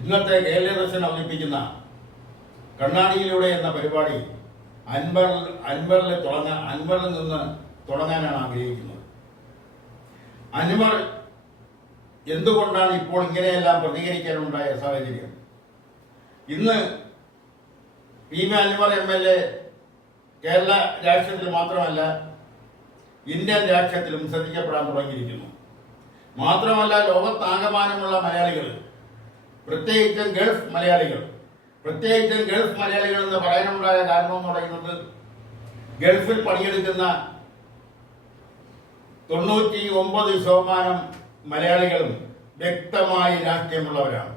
ഇന്നത്തെ കേരളദർശൻ അവതരിപ്പിക്കുന്ന കണ്ണാടിയിലൂടെ എന്ന പരിപാടി അൻവറിൽ നിന്ന് തുടങ്ങാനാണ് ആഗ്രഹിക്കുന്നത്. അൻവർ എന്തുകൊണ്ടാണ് ഇപ്പോൾ ഇങ്ങനെയെല്ലാം പ്രതികരിക്കാനുണ്ടായ സാഹചര്യം? ഇന്ന് പി.വി. അൻവർ MLA കേരള രാഷ്ട്രീയത്തിൽ മാത്രമല്ല ഇന്ത്യൻ രാഷ്ട്രീയത്തിലും ശ്രദ്ധിക്കപ്പെടാൻ തുടങ്ങിയിരിക്കുന്നു. മാത്രമല്ല ലോകത്താകമാനമുള്ള മലയാളികൾ, പ്രത്യേകിച്ചും ഗൾഫ് മലയാളികൾ എന്ന് പറയാനുണ്ടായ കാരണം എന്ന് പറയുന്നത് ഗൾഫിൽ പണിയെടുക്കുന്ന 99% മലയാളികളും വ്യക്തമായി രാഷ്ട്രീയമുള്ളവരാണ്.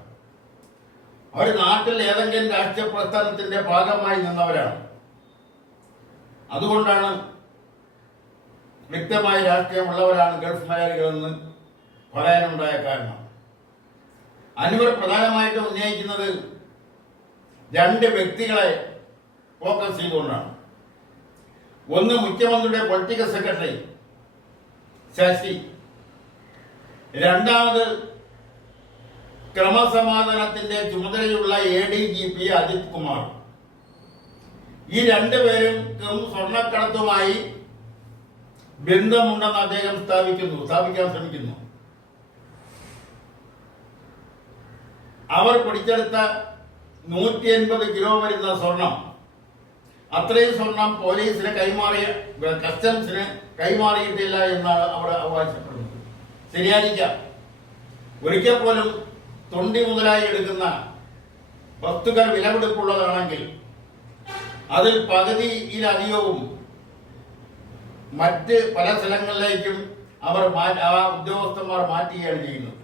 അവർ നാട്ടിൽ ഏതെങ്കിലും രാഷ്ട്രീയ പ്രസ്ഥാനത്തിന്റെ ഭാഗമായി നിന്നവരാണ്. അതുകൊണ്ടാണ് വ്യക്തമായി രാഷ്ട്രീയമുള്ളവരാണ് ഗൾഫ് മലയാളികളെന്ന് പറയാനുണ്ടായ കാരണം. അൻവർ പ്രധാനമായിട്ട് ഉന്നയിക്കുന്നത് രണ്ട് വ്യക്തികളെ ഫോക്കസ് ചെയ്തുകൊണ്ടാണ്. ഒന്ന് മുഖ്യമന്ത്രിയുടെ പൊളിറ്റിക്കൽ സെക്രട്ടറി ശശി, രണ്ടാമത് ക്രമസമാധാനത്തിന്റെ ചുമതലയുള്ള ADGP അജിത് കുമാർ. ഈ രണ്ടുപേരും സ്വർണ്ണക്കടത്തുമായി ബന്ധമുണ്ടെന്ന് അദ്ദേഹം സ്ഥാപിക്കാൻ ശ്രമിക്കുന്നു. അവർ പിടിച്ചെടുത്ത 180 കിലോ വരുന്ന സ്വർണം, അത്രയും സ്വർണം പോലീസിന് കസ്റ്റംസിന് കൈമാറിയിട്ടില്ല എന്നാണ് അവിടെ അവകാശപ്പെടുന്നത്. ശരിയായിരിക്കാം. ഒരിക്കൽ പോലും തൊണ്ടി മുതലായി എടുക്കുന്ന വസ്തുക്കൾ വിലപിടിപ്പുള്ളതാണെങ്കിൽ അതിൽ പകുതിയിലധികവും മറ്റ് പല സ്ഥലങ്ങളിലേക്കും ആ ഉദ്യോഗസ്ഥന്മാർ മാറ്റുകയാണ് ചെയ്യുന്നത്.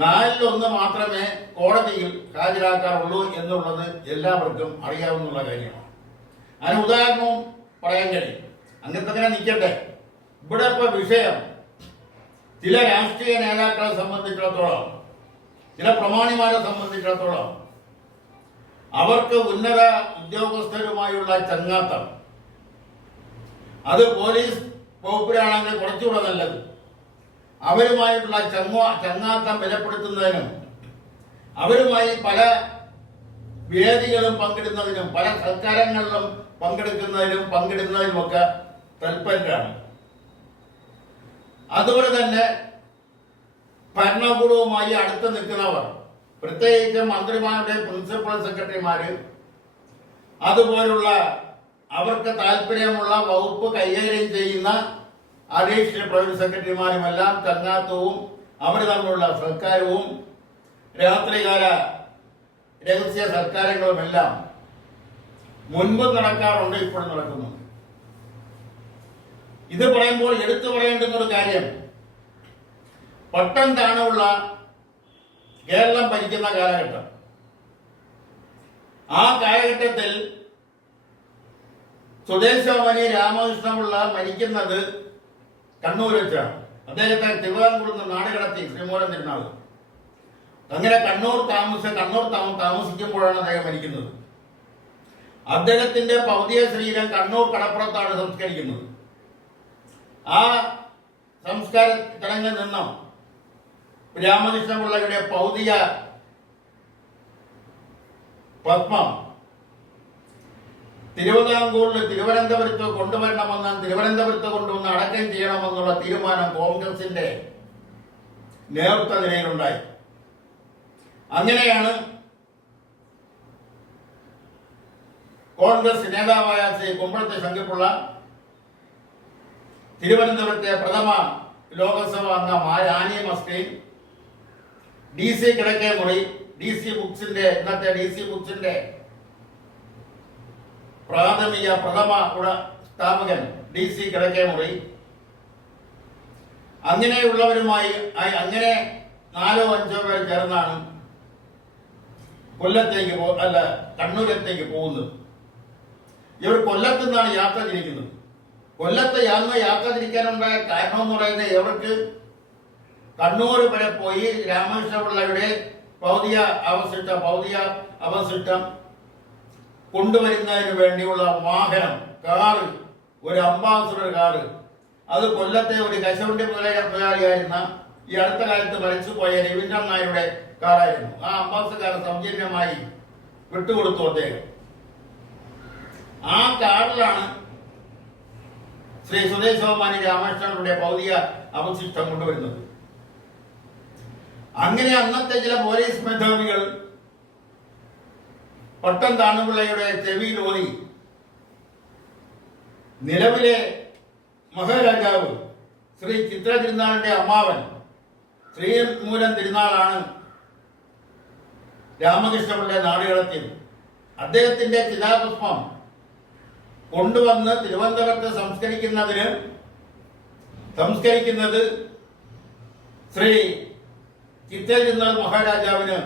4-1 മാത്രമേ കോടതിയിൽ ഹാജരാക്കാറുള്ളൂ എന്നുള്ളത് എല്ലാവർക്കും അറിയാവുന്ന കാര്യമാണ്. അതിന് ഉദാഹരണവും പറയാൻ കഴിയും. അങ്ങനെ നിൽക്കട്ടെ. ഇവിടെ ഇപ്പൊ വിഷയം ചില രാഷ്ട്രീയ നേതാക്കളെ സംബന്ധിച്ചിടത്തോളം, ചില പ്രമാണിമാരെ സംബന്ധിച്ചിടത്തോളം അവർക്ക് ഉന്നത ഉദ്യോഗസ്ഥരുമായുള്ള ചങ്ങാത്തം, അത് പോലീസ് വകുപ്പിലാണെങ്കിൽ കുറച്ചുകൂടെ നല്ലത്. അവരുമായിട്ടുള്ള ചങ്ങാത്തം ബലപ്പെടുത്തുന്നതിനും അവരുമായി പല വേദികളും പങ്കിടുന്നതിനും പല സൽക്കാരങ്ങളിലും പങ്കിടുന്നതിനുമൊക്കെ തൽപരരാണ്. അതുപോലെ തന്നെ ഭരണകൂടവുമായി അടുത്ത് നിൽക്കുന്നവർ, പ്രത്യേകിച്ച് മന്ത്രിമാരുടെ പ്രിൻസിപ്പൽ സെക്രട്ടറിമാര്, അതുപോലുള്ള അവർക്ക് താല്പര്യമുള്ള വകുപ്പ് കൈകാര്യം ചെയ്യുന്ന അഡീഷണൽ പ്രൈവറ്റ് സെക്രട്ടറിമാരുമെല്ലാം ചങ്ങാത്തവും അവർ തമ്മിലുള്ള സൽക്കാരവും രാത്രികാല രഹസ്യ സൽക്കാരങ്ങളുമെല്ലാം മുൻപ് നടക്കാറുണ്ട്, ഇപ്പോഴും നടക്കുന്നു. ഇത് പറയുമ്പോൾ എടുത്തു പറയേണ്ടുന്ന ഒരു കാര്യം, പട്ടം താണുള്ള കേരളം ഭരിക്കുന്ന കാലഘട്ടം. ആ കാലഘട്ടത്തിൽ സ്വദേശാമനി രാമകൃഷ്ണപിള്ള മരിക്കുന്നത് കണ്ണൂർ വെച്ചാണ്. അദ്ദേഹത്തെ തിരുവിതാംകൂറിൽ നിന്ന് നാട് കടത്തി ശ്രീമൂലം തിരുനാൾ. അങ്ങനെ കണ്ണൂർ താമസിക്കുമ്പോഴാണ് അദ്ദേഹം മരിക്കുന്നത്. അദ്ദേഹത്തിന്റെ ഭൗതിക ശരീരം കണ്ണൂർ കടപ്പുറത്താണ് സംസ്കരിക്കുന്നത്. ആ സംസ്കാര ചടങ്ങിൽ നിന്നും രാമകൃഷ്ണപിള്ളയുടെ ഭൗതിക പത്മം തിരുവനന്തപുരത്ത് കൊണ്ടുവരണമെന്നും തിരുവനന്തപുരത്ത് കൊണ്ടുവന്ന് അടക്കം ചെയ്യണമെന്നുള്ള തീരുമാനം കോൺഗ്രസിന്റെ നേതൃത്വ നിലയിലുണ്ടായി. അങ്ങനെയാണ് കോൺഗ്രസ് നേതാവായ ശ്രീ കുമ്പളത്തെ ശങ്കിപ്പിള്ള തിരുവനന്തപുരത്തെ പ്രഥമ ലോകസഭാ അംഗമായ ആനി മസ്കൈൻ, DC കിഴക്കേമുറി, DC ബുക്സിന്റെ പ്രഥമ സ്ഥാപകൻ DC കിഴക്കേമുറി, അങ്ങനെയുള്ളവരുമായി അങ്ങനെ 4-5 പേർ ചേർന്നാണ് കണ്ണൂരത്തേക്ക് പോകുന്നത്. ഇവർ കൊല്ലത്തു നിന്നാണ് യാത്ര തിരിക്കുന്നത്. കൊല്ലത്ത് യാത്ര തിരിക്കാനുണ്ടായ കാരണം എന്ന് പറയുന്നത് ഇവർക്ക് കണ്ണൂർ വരെ പോയി രാമകൃഷ്ണപിള്ളയുടെ ഭൗതിക അവശിഷ്ടം കൊണ്ടുവരുന്നതിന് വേണ്ടിയുള്ള വാഹനം, കാറ്, ഒരു അംബാസഡർ കാറ്, അത് കൊല്ലത്തെ ഒരു കശുവണ്ടി മുതലാളിയായിരുന്ന ഈ അടുത്ത കാലത്ത് മരിച്ചുപോയ രവീന്ദ്രൻ നായരുടെ കാറായിരുന്നു. ആ അംബാസഡർ കാർ സൗജന്യമായി വിട്ടുകൊടുത്തു അദ്ദേഹം. ആ കാറിലാണ് ശ്രീ സുദേശോമാനി രാമകൃഷ്ണനുടെ ഭൗതിക അവശിഷ്ടം കൊണ്ടുവരുന്നത്. അങ്ങനെ അന്നത്തെ ചില പോലീസ് മേധാവികൾ പട്ടം താണുപിള്ളയുടെ ചെവിയിലോതി നിലവിലെ മഹാരാജാവ് ശ്രീ ചിത്ര തിരുനാളിന്റെ അമ്മാവൻ ശ്രീമൂലം തിരുനാളാണ് രാമകൃഷ്ണപിള്ളയെ നാടുകടത്തിയത്. അദ്ദേഹത്തിന്റെ ചിതാഭസ്മം കൊണ്ടുവന്ന് തിരുവനന്തപുരത്ത് സംസ്കരിക്കുന്നത് ശ്രീ ചിത്ര തിരുനാൾ മഹാരാജാവിന്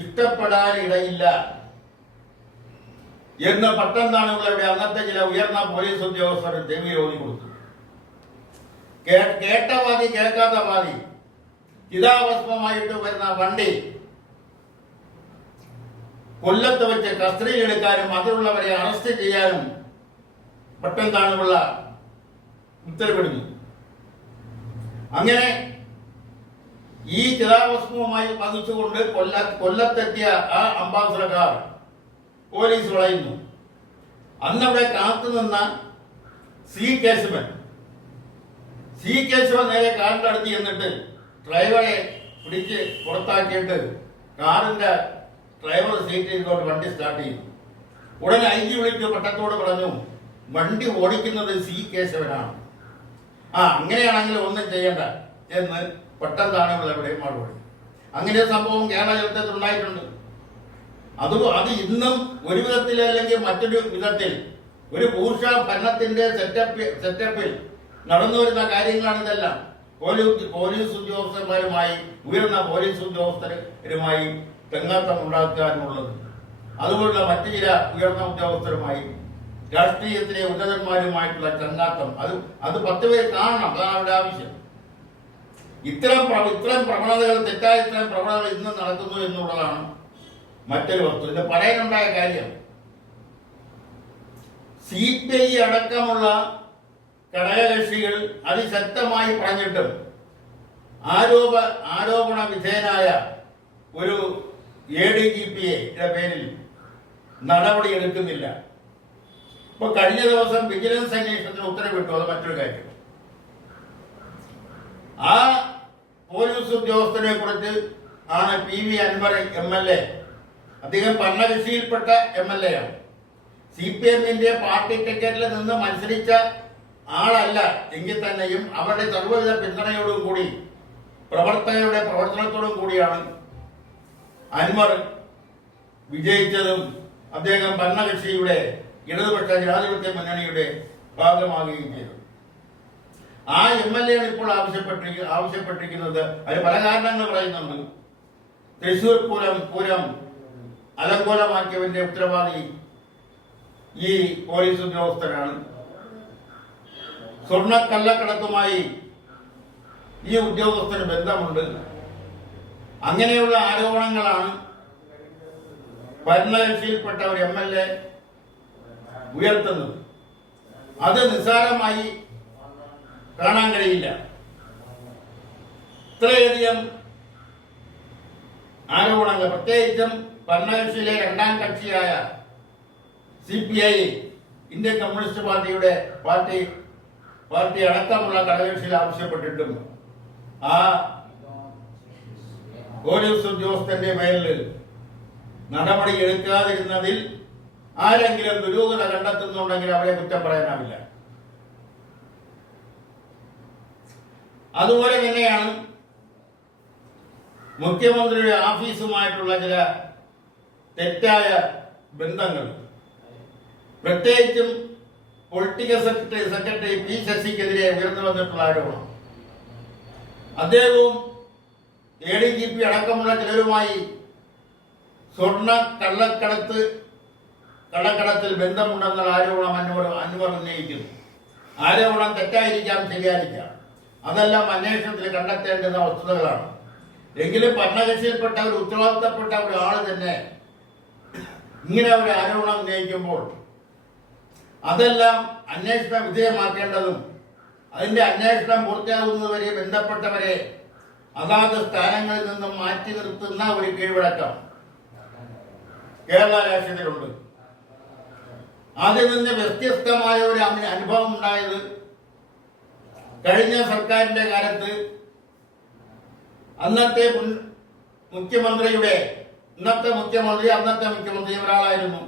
ഇഷ്ടപ്പെടാനിടയില്ല എന്ന് പട്ടം താണുപിള്ളയുടെ അന്നത്തെ ചില ഉയർന്ന പോലീസ് ഉദ്യോഗസ്ഥർ ചെവിയിൽ ഓതി കൊടുത്തു. കേട്ട വാദി കേൾക്കാത്ത വാദി ചിതാഭസ്മമായിട്ട് വരുന്ന വണ്ടി കൊല്ലത്ത് വെച്ച് കസ്റ്റഡിയിലെടുക്കാനും അതിലുള്ളവരെ അറസ്റ്റ് ചെയ്യാനും പട്ടം താണുപിള്ള ഉത്തരവിടുന്നു. അങ്ങനെ ഈ ചിതാഭസ്മവുമായി പതിച്ചുകൊണ്ട് കൊല്ലത്തെത്തിയ ആ അംബാസഡർ കാർ പോലീസ് വളയുന്നു. അന്നവിടെ കാത്തുനിന്ന സി കേശവൻ നേരെ കാറിന്റെ അടുത്ത് ചെന്നിട്ട് ഡ്രൈവറെ പിടിച്ച് പുറത്താക്കിയിട്ട് കാറിന്റെ ഡ്രൈവർ സീറ്റിൽ ഇരുന്നോട്ട് വണ്ടി സ്റ്റാർട്ട് ചെയ്തു. ഉടനെ ഐ ജി വിളിച്ച് പട്ടത്തോട് പറഞ്ഞു, വണ്ടി ഓടിക്കുന്നത് സി കേശവനാണ്. അങ്ങനെയാണെങ്കിൽ ഒന്നും ചെയ്യണ്ട എന്ന് പട്ടം താണുപിള്ളയുടെ മറുപടി. അങ്ങനെ സംഭവം കേരള ചരിത്രത്തിൽ ഉണ്ടായിട്ടുണ്ട്. അത് ഇന്നും ഒരു വിധത്തിൽ അല്ലെങ്കിൽ മറ്റൊരു വിധത്തിൽ ഒരു ഭൂഷ ഭരണത്തിന്റെ സെറ്റപ്പിൽ നടന്നു വരുന്ന കാര്യങ്ങളാണ് ഇതെല്ലാം. പോലീസ് ഉദ്യോഗസ്ഥന്മാരുമായി ഉയർന്ന പോലീസ് ഉദ്യോഗസ്ഥരുമായി തെങ്ങാത്തം ഉണ്ടാക്കാനുള്ളത്, അതുപോലുള്ള മറ്റു ചില ഉയർന്ന ഉദ്യോഗസ്ഥരുമായി രാഷ്ട്രീയത്തിലെ ഉന്നതന്മാരുമായിട്ടുള്ള ചങ്ങാത്തം, അത് 10 പേർ കാണണം. അതാണ് അവരുടെ ആവശ്യം. ഇത്തരം പ്രവണതകൾ, തെറ്റായ ഇത്തരം പ്രവണതകൾ ഇന്ന് നടക്കുന്നു എന്നുള്ളതാണ് മറ്റൊരു വസ്തു. ഇത് പറയാനുണ്ടായ കാര്യം, CPI അടക്കമുള്ള ഘടകകക്ഷികൾ അതിശക്തമായി പറഞ്ഞിട്ടും ആരോപണ വിധേയനായ ഒരു ADGPയുടെ പേരിൽ നടപടി എടുക്കുന്നില്ല. ഇപ്പൊ കഴിഞ്ഞ ദിവസം വിജിലൻസ് അന്വേഷണത്തിന് ഉത്തരവിട്ടു. അത് മറ്റൊരു കാര്യം. ആ പോലീസ് ഉദ്യോഗസ്ഥനെ കുറിച്ച് ആണ് PV അൻവർ MLA. അദ്ദേഹം ഭരണകക്ഷിയിൽപ്പെട്ട MLA ആണ്. CPMന്റെ പാർട്ടി ടിക്കറ്റിൽ നിന്ന് മത്സരിച്ച ആളല്ല എങ്കിൽ തന്നെയും അവരുടെ സർവ്വവിധ പിന്തുണയോടും കൂടി പ്രവർത്തകരുടെ പ്രവർത്തനത്തോടും കൂടിയാണ് അൻവർ വിജയിച്ചതും അദ്ദേഹം ഭരണകക്ഷിയുടെ ഇടതുപക്ഷ ജനാധിപത്യ മുന്നണിയുടെ ഭാഗമാകുകയും ചെയ്തു. ആ MLA ആണ് ഇപ്പോൾ ആവശ്യപ്പെട്ടിരിക്കുന്നത്. അതിന് പല കാരണങ്ങൾ പറയുന്നുണ്ട്. തൃശൂർ പൂരം അലങ്കോലമാക്കിയതിന്റെ ഉത്തരവാദി ഈ പോലീസ് ഉദ്യോഗസ്ഥരാണ്. സ്വർണ്ണക്കള്ളക്കടത്തുമായി ഈ ഉദ്യോഗസ്ഥന് ബന്ധമുണ്ട്. അങ്ങനെയുള്ള ആരോപണങ്ങളാണ് ഭരണകക്ഷിയിൽപ്പെട്ട ഒരു MLA ഉയർത്തുന്നത്. അത് നിസ്സാരമായി കാണാൻ കഴിയില്ല. ഇത്രയധികം ആരോപണങ്ങൾ, പ്രത്യേകിച്ചും ഭരണകക്ഷിയിലെ രണ്ടാം കക്ഷിയായ CPI, ഇന്ത്യൻ കമ്മ്യൂണിസ്റ്റ് പാർട്ടി അടക്കമുള്ള ഘടകകക്ഷിയിൽ ആവശ്യപ്പെട്ടിട്ടും ആ പോലീസ് ഉദ്യോഗസ്ഥന്റെ പേരിൽ നടപടി എടുക്കാതിരുന്നതിൽ ആരെങ്കിലും ദുരൂഹത കണ്ടെത്തുന്നുണ്ടെങ്കിൽ അവരെ കുറ്റം പറയാനാവില്ല. അതുപോലെ തന്നെയാണ് മുഖ്യമന്ത്രിയുടെ ഓഫീസുമായിട്ടുള്ള ചില തെറ്റായ ബന്ധങ്ങൾ, പ്രത്യേകിച്ചും പൊളിറ്റിക്കൽ സെക്രട്ടറി P. ശശിക്കെതിരെ ഉയർന്നു വന്നിട്ടുള്ള ആരോപണം. അദ്ദേഹവും ADGP അടക്കമുള്ള ചിലരുമായി സ്വർണ്ണ കള്ളക്കടത്തിൽ ബന്ധമുണ്ടെന്നുള്ള ആരോപണം അൻവർ ഉന്നയിക്കുന്നു. ആരോപണം തെറ്റായിരിക്കാം, ശരിയായിരിക്കാം. അതെല്ലാം അന്വേഷണത്തിൽ കണ്ടെത്തേണ്ടുന്ന വസ്തുതകളാണ്. എങ്കിലും ഭരണകക്ഷിയിൽപ്പെട്ട ഒരു ഉത്തരവാദിത്തപ്പെട്ട ഒരാൾ തന്നെ ഇങ്ങനെ ഒരു ആരോപണം ഉന്നയിക്കുമ്പോൾ അതെല്ലാം അന്വേഷണ വിധേയമാക്കേണ്ടതും അതിന്റെ അന്വേഷണം പൂർത്തിയാകുന്നതുവരെ ബന്ധപ്പെട്ടവരെ അതാത് സ്ഥാനങ്ങളിൽ നിന്നും മാറ്റി നിർത്തുന്ന ഒരു കീഴ്വഴക്കം കേരള രാഷ്ട്രീയത്തിലുണ്ട്. അതിൽ നിന്ന് വ്യത്യസ്തമായ ഒരു അനുഭവം ഉണ്ടായത് കഴിഞ്ഞ സർക്കാരിന്റെ കാലത്ത് അന്നത്തെ മുഖ്യമന്ത്രിയുടെ അന്നത്തെ മുഖ്യമന്ത്രി ഒരാളായിരുന്നു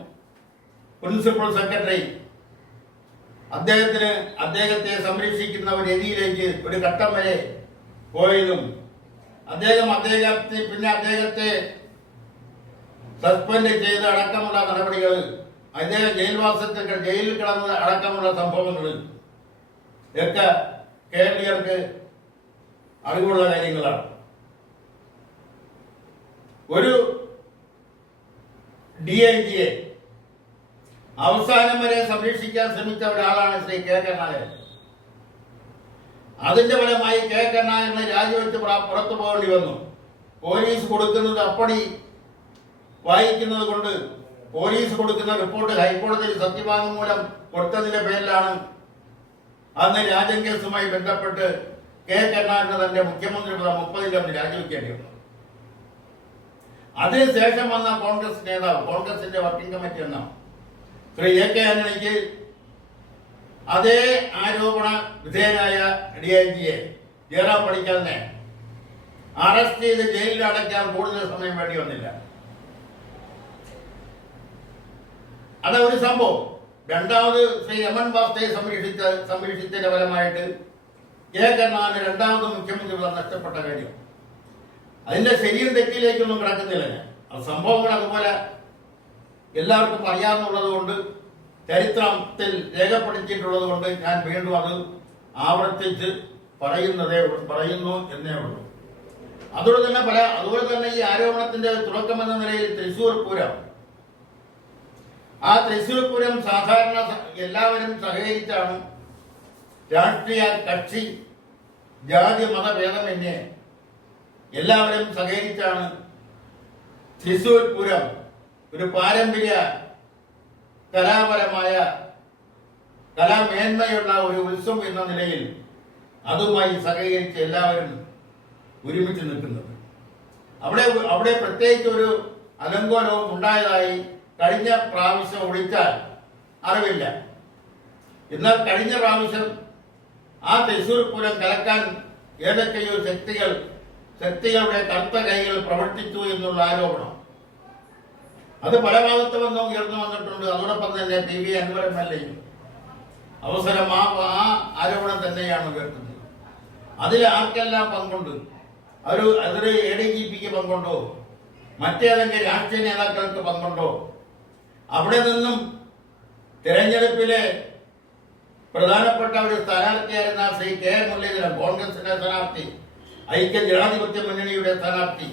പ്രിൻസിപ്പൽ സെക്രട്ടറി. അദ്ദേഹത്തെ സംരക്ഷിക്കുന്ന ഒരു രീതിയിലേക്ക് ഒരു ഘട്ടം വരെ പോയതും അദ്ദേഹത്തെ സസ്പെൻഡ് ചെയ്ത് അടക്കമുള്ള നടപടികൾ, അദ്ദേഹം ജയിലിൽ കിടന്നത് അടക്കമുള്ള സംഭവങ്ങൾ ഒക്കെ കേരളീയർക്ക് അറിവുള്ള കാര്യങ്ങളാണ്. ഒരു DIGയെ അവസാനം വരെ സംരക്ഷിക്കാൻ ശ്രമിച്ച ഒരാളാണ് ശ്രീ കെ കരുണാകരൻ. അതിന്റെ ഫലമായി കെ കരുണാകരനെ രാജിവെച്ച് പുറത്തു പോകേണ്ടി വന്നു. പോലീസ് കൊടുക്കുന്നത് അപ്പടി വായിക്കുന്നത് കൊണ്ട് പോലീസ് കൊടുക്കുന്ന റിപ്പോർട്ട് ഹൈക്കോടതിയിൽ സത്യവാങ്മൂലം കൊടുത്തതിന്റെ പേരിലാണ് അന്ന് രാജൻ കേസുമായി ബന്ധപ്പെട്ട് കെ കരുണാകരന് തന്റെ മുഖ്യമന്ത്രി പദം 30 അന്ന് രാജിവെക്കേണ്ടി വന്നു. അതിനുശേഷം വന്ന കോൺഗ്രസ് നേതാവ്, കോൺഗ്രസിന്റെ വർക്കിംഗ് കമ്മിറ്റി എന്ന ശ്രീ AK ആന്റണിക്ക് അതേ ആരോപണ വിധേയനായ DIGയെ ജയറാം പണിക്കലിനെ അറസ്റ്റ് ചെയ്ത് ജയിലിൽ അടയ്ക്കാൻ കൂടുതൽ സമയം വേണ്ടി വന്നില്ല. അത് ഒരു സംഭവം. രണ്ടാമത് ശ്രീ രമൺ ബാസ്തയെ സംരക്ഷിച്ചതിന്റെ ഫലമായിട്ട് കെ കരുണാകരന് രണ്ടാമത് മുഖ്യമന്ത്രി പദം നഷ്ടപ്പെട്ട കാര്യം. അതിന്റെ ശരിയും തെറ്റിലേക്കൊന്നും കിടക്കുന്നില്ല ഞാൻ. സംഭവങ്ങൾ അതുപോലെ എല്ലാവർക്കും അറിയാവുന്നുള്ളത് കൊണ്ട്, ചരിത്രത്തിൽ രേഖപ്പെടുത്തിയിട്ടുള്ളത് കൊണ്ട് ഞാൻ വീണ്ടും അത് ആവർത്തിച്ച് പറയുന്നു എന്നേ ഉള്ളൂ. അതുപോലെ തന്നെ ഈ ആരോപണത്തിന്റെ തുടക്കമെന്ന നിലയിൽ തൃശ്ശൂർ പൂരം, ആ തൃശ്ശൂർ പൂരം സാധാരണ എല്ലാവരും സഹകരിച്ചാണ്, രാഷ്ട്രീയ കക്ഷി ജാതി മതഭേദമന്യേ എല്ലാവരും സഹകരിച്ചാണ് തൃശ്ശൂർ പൂരം ഒരു പാരമ്പര്യ കലാപരമായ കലാമേന്മയുള്ള ഒരു ഉത്സവം എന്ന നിലയിൽ അതുമായി സഹകരിച്ച് എല്ലാവരും ഒരുമിച്ച് നിൽക്കുന്നത്. അവിടെ പ്രത്യേകിച്ച് ഒരു അലങ്കോലവും ഉണ്ടായതായി കഴിഞ്ഞ പ്രാവശ്യം ഒഴിച്ചാൽ അറിവില്ല. എന്നാൽ കഴിഞ്ഞ പ്രാവശ്യം ആ തൃശ്ശൂർ പൂരം കലക്കാൻ ഏതൊക്കെയോ ശക്തികളുടെ കറുത്ത കൈകൾ പ്രവർത്തിച്ചു എന്നുള്ള ആരോപണം അത് പല ഭാഗത്ത് വന്നോ ഉയർന്നു വന്നിട്ടുണ്ട്. അതോടൊപ്പം തന്നെ PV അൻവർ MLA അവസരം ആ ആരോപണം തന്നെയാണ് ഉയർത്തുന്നത്. അതിൽ ആർക്കെല്ലാം പങ്കുണ്ട്? അതൊരു ADGPക്ക് പങ്കുണ്ടോ? മറ്റേതെങ്കിലും രാഷ്ട്രീയ നേതാക്കൾക്ക് പങ്കുണ്ടോ? അവിടെ നിന്നും തിരഞ്ഞെടുപ്പിലെ പ്രധാനപ്പെട്ട ഒരു സ്ഥാനാർത്ഥിയായിരുന്ന ശ്രീ K മുരളീധരൻ, കോൺഗ്രസിന്റെ സ്ഥാനാർത്ഥി, ഐക്യ ജനാധിപത്യ മുന്നണിയുടെ സ്ഥാനാർത്ഥി,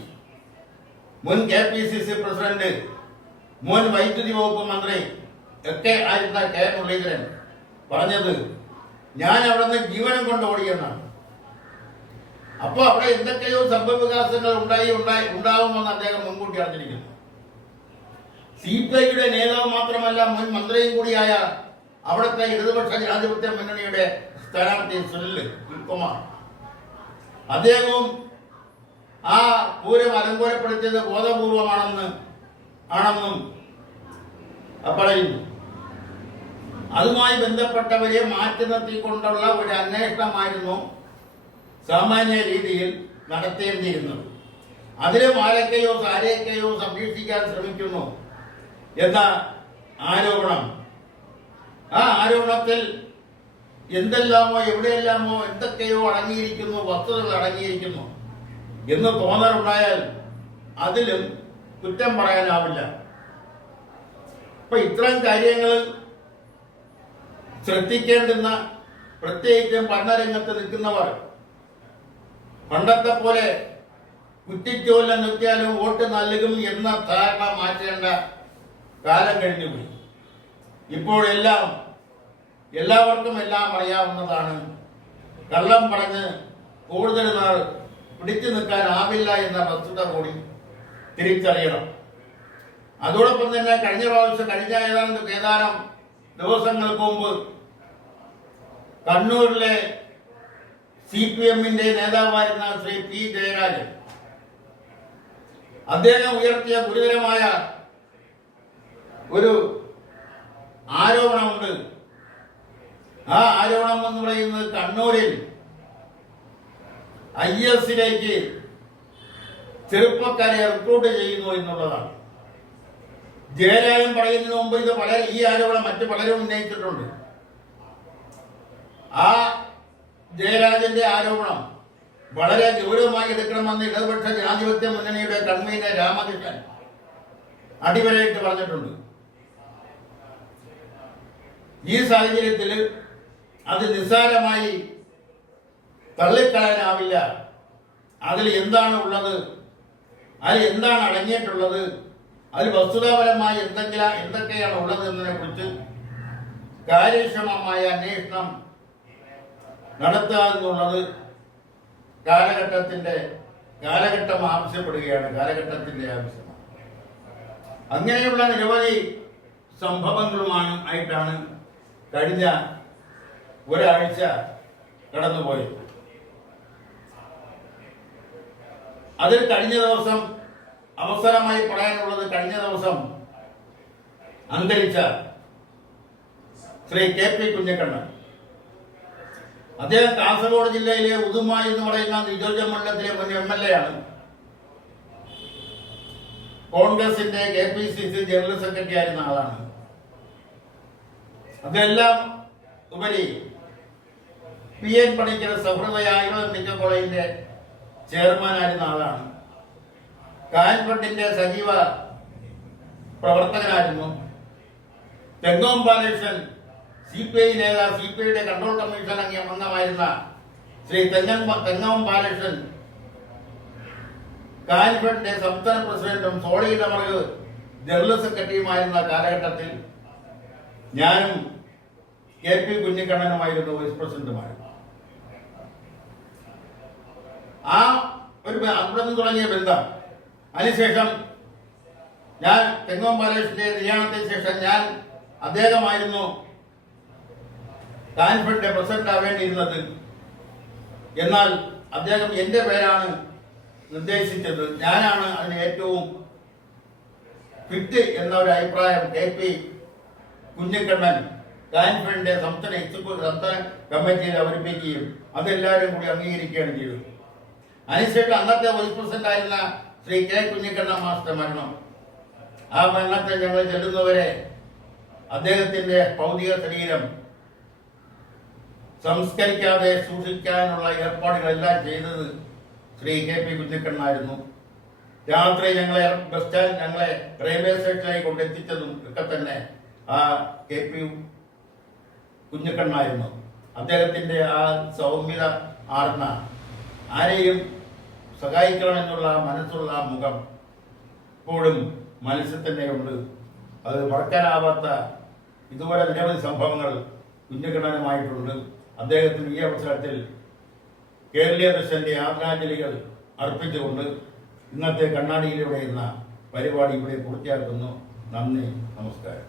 മുൻ KPCC പ്രസിഡന്റ്, മുൻ വൈദ്യുതി വകുപ്പ് മന്ത്രി ഒക്കെ ആയിരുന്ന K മുരളീധരൻ പറഞ്ഞത് ഞാൻ അവിടെ നിന്ന് ജീവനം കൊണ്ട് ഓടിയെന്നാണ്. അപ്പോൾ അവിടെ എന്തൊക്കെയോ സംഭവവികാസങ്ങൾ ഉണ്ടാവുമെന്ന് അദ്ദേഹം മുൻകൂട്ടി അറിഞ്ഞിരിക്കുന്നു. CPIയുടെ നേതാവ് മാത്രമല്ല, മുൻ മന്ത്രിയും കൂടിയായ അവിടുത്തെ ഇടതുപക്ഷ ജനാധിപത്യ മുന്നണിയുടെ സ്ഥാനാർത്ഥി സുനിൽകുമാർ, അദ്ദേഹവും ആ പൂരം അലങ്കോലപ്പെടുത്തിയത് ബോധപൂർവമാണെന്നും പറയുന്നു. അതുമായി ബന്ധപ്പെട്ടവരെ മാറ്റി നിർത്തിക്കൊണ്ടുള്ള ഒരു അന്വേഷണമായിരുന്നു സാമാന്യ രീതിയിൽ നടത്തേണ്ടിയിരുന്നത്. അതിലും ആരൊക്കെയോ സംരക്ഷിക്കാൻ ശ്രമിക്കുന്നു എന്ന ആരോപണം, ആ ആരോപണത്തിൽ എന്തെല്ലാമോ എവിടെയെല്ലാമോ എന്തൊക്കെയോ അടങ്ങിയിരിക്കുന്നു, വസ്തുതകൾ അടങ്ങിയിരിക്കുന്നു എന്ന് തോന്നലുണ്ടായാൽ അതിലും കുറ്റം പറയാനാവില്ല. അപ്പൊ ഇത്തരം കാര്യങ്ങൾ ശ്രദ്ധിക്കേണ്ടുന്ന, പ്രത്യേകിച്ചും ഭരണരംഗത്ത് നിൽക്കുന്നവർ പണ്ടത്തെ പോലെ കുറ്റിച്ചോല നിർത്തിയാലും വോട്ട് നൽകും എന്ന ധാരണ മാറ്റേണ്ട കാലം കഴിഞ്ഞുപോയി. ഇപ്പോൾ എല്ലാവർക്കും എല്ലാം അറിയാവുന്നതാണ്. കള്ളം പറഞ്ഞ് കൂടുതൽ നാൾ പിടിച്ചു നിൽക്കാനാവില്ല എന്ന വസ്തുത കൂടി തിരിച്ചറിയണം. അതോടൊപ്പം തന്നെ കഴിഞ്ഞ ഏതാനും ദിവസങ്ങൾക്ക് മുമ്പ് കണ്ണൂരിലെ CPM-ന്റെ നേതാവായിരുന്ന ശ്രീ പി ജയരാജൻ അദ്ദേഹം ഉയർത്തിയ ഗുരുതരമായ ഒരു ആരോപണമുണ്ട്. ആ ആരോപണം എന്ന് പറയുന്നത് കണ്ണൂരിൽ IS-ലേക്ക് ചെറുപ്പക്കാരെ റിക്രൂട്ട് ചെയ്യുന്നു എന്നുള്ളതാണ്. ജയരാജൻ പറയുന്നതിന് മുമ്പ് ഈ ആരോപണം മറ്റു പലരും ഉന്നയിച്ചിട്ടുണ്ട്. ആ ജയരാജന്റെ ആരോപണം വളരെ ഗൗരവമായി എടുക്കണമെന്ന് ഇടതുപക്ഷ ജനാധിപത്യ മുന്നണിയുടെ കൺവീനർ രാമകൃഷ്ണൻ അടിവരയിട്ട് പറഞ്ഞിട്ടുണ്ട്. ഈ സാഹചര്യത്തിൽ അത് നിസ്സാരമായി തള്ളിക്കളയാനാവില്ല. അതിൽ എന്താണ് ഉള്ളത്, അതിൽ എന്താണ് അടങ്ങിയിട്ടുള്ളത്, അതിൽ വസ്തുതാപരമായി എന്തൊക്കെയാണ് ഉള്ളത് എന്നതിനെ കുറിച്ച് കാര്യക്ഷമമായ അന്വേഷണം നടത്തുക എന്നുള്ളത് കാലഘട്ടം ആവശ്യപ്പെടുകയാണ്. കാലഘട്ടത്തിന്റെ ആവശ്യമാണ്. അങ്ങനെയുള്ള നിരവധി സംഭവങ്ങളുമായിട്ടാണ് കഴിഞ്ഞ ഒരാഴ്ച കടന്നുപോയത്. അതിൽ കഴിഞ്ഞ ദിവസം അവസരമായി പറയാനുള്ളത്, കഴിഞ്ഞ ദിവസം അന്തരിച്ച ശ്രീ KP കുഞ്ഞിക്കണ്ണൻ. അദ്ദേഹം കാസർഗോഡ് ജില്ലയിലെ ഉദുമ എന്ന് പറയുന്ന നിയോജക മണ്ഡലത്തിലെ മുൻ MLA ആണ്. കോൺഗ്രസിന്റെ KPCC ജനറൽ സെക്രട്ടറി ആയിരുന്ന ആളാണ്. അതെല്ലാം ഉപരി PN പണിക്കർ സൗഹൃദ ആയുർവേദ മെഡിക്കൽ കോളേജിന്റെ ചെയർമാനായിരുന്ന ആളാണ്. കാൻഫണ്ടിന്റെ സജീവ പ്രവർത്തകനായിരുന്നു. തെങ്ങോം ബാലകൃഷ്ണൻ CPI നേതാവ്, CPIയുടെ കൺട്രോൾ കമ്മീഷൻ അംഗമായിരുന്ന ശ്രീ തെങ്ങോം ബാലകൃഷ്ണൻ കാൻഫണ്ടിന്റെ സംസ്ഥാന പ്രസിഡന്റും സോളിഡ് അമർഗ് ജനറൽ സെക്രട്ടറിയുമായിരുന്ന കാലഘട്ടത്തിൽ ഞാനും KP കുഞ്ഞിക്കണ്ണനുമായിരുന്നു വൈസ് പ്രസിഡന്റുമായിരുന്നു. ആ ഒരു അവിടെ നിന്ന് തുടങ്ങിയ ബന്ധം അതിനുശേഷം ഞാൻ തെങ്ങോം ബാലകൃഷ്ണന്റെ നിര്യാണത്തിന് ശേഷം അദ്ദേഹമായിരുന്നു കാൻഫണ്ടിന്റെ പ്രസിഡന്റ് ആവേണ്ടിയിരുന്നത്. എന്നാൽ അദ്ദേഹം എന്റെ പേരാണ് നിർദ്ദേശിച്ചത്. ഞാനാണ് അതിന് ഏറ്റവും ഫിറ്റ് എന്ന ഒരു അഭിപ്രായം KP കുഞ്ഞിക്കണ്ണൻ കാൻഫണ്ടിന്റെ സംസ്ഥാന കമ്മിറ്റിയിൽ അവതരിപ്പിക്കുകയും അതെല്ലാവരും കൂടി അംഗീകരിക്കുകയാണ് ചെയ്തത്. അതിനുശേഷം അന്നത്തെ വൈസ് പ്രസിഡന്റ് ആയിരുന്ന ശ്രീ K കുഞ്ഞിക്കണ്ണൻ മാസ്റ്റർ മരണം. ആ മരണത്തെ ഞങ്ങൾ ചെല്ലുന്നവരെ അദ്ദേഹത്തിന്റെ ഭൗതിക ശരീരം സംസ്കരിക്കാതെ സൂക്ഷിക്കാനുള്ള ഏർപ്പാടുകളെല്ലാം ചെയ്തത് ശ്രീ KP കുഞ്ഞിക്കണ്ണനായിരുന്നു. രാത്രി ഞങ്ങളെ റെയിൽവേ സ്റ്റേഷനിലേക്ക് കൊണ്ടെത്തിച്ചതും ഒക്കെ തന്നെ ആ KP കുഞ്ഞിക്കണ്ണനായിരുന്നു. അദ്ദേഹത്തിന്റെ ആ സൗമ്യത ആർന്ന, ആരെയും സഹായിക്കണമെന്നുള്ള മനസ്സുള്ള മുഖം ഇപ്പോഴും മനസ്സിൽ തന്നെയുണ്ട്. അത് മറക്കാനാവാത്ത ഇതുപോലെ നിരവധി സംഭവങ്ങൾ കുഞ്ഞിക്കണ്ണനുമായിട്ടുണ്ട്. അദ്ദേഹത്തിന് ഈ അവസരത്തിൽ കേരളീയ ദർശന്റെ ആദരാഞ്ജലികൾ അർപ്പിച്ചുകൊണ്ട് ഇന്നത്തെ കണ്ണാടിയിലൂടെ എന്ന പരിപാടി ഇവിടെ പൂർത്തിയാക്കുന്നു. നന്ദി, നമസ്കാരം.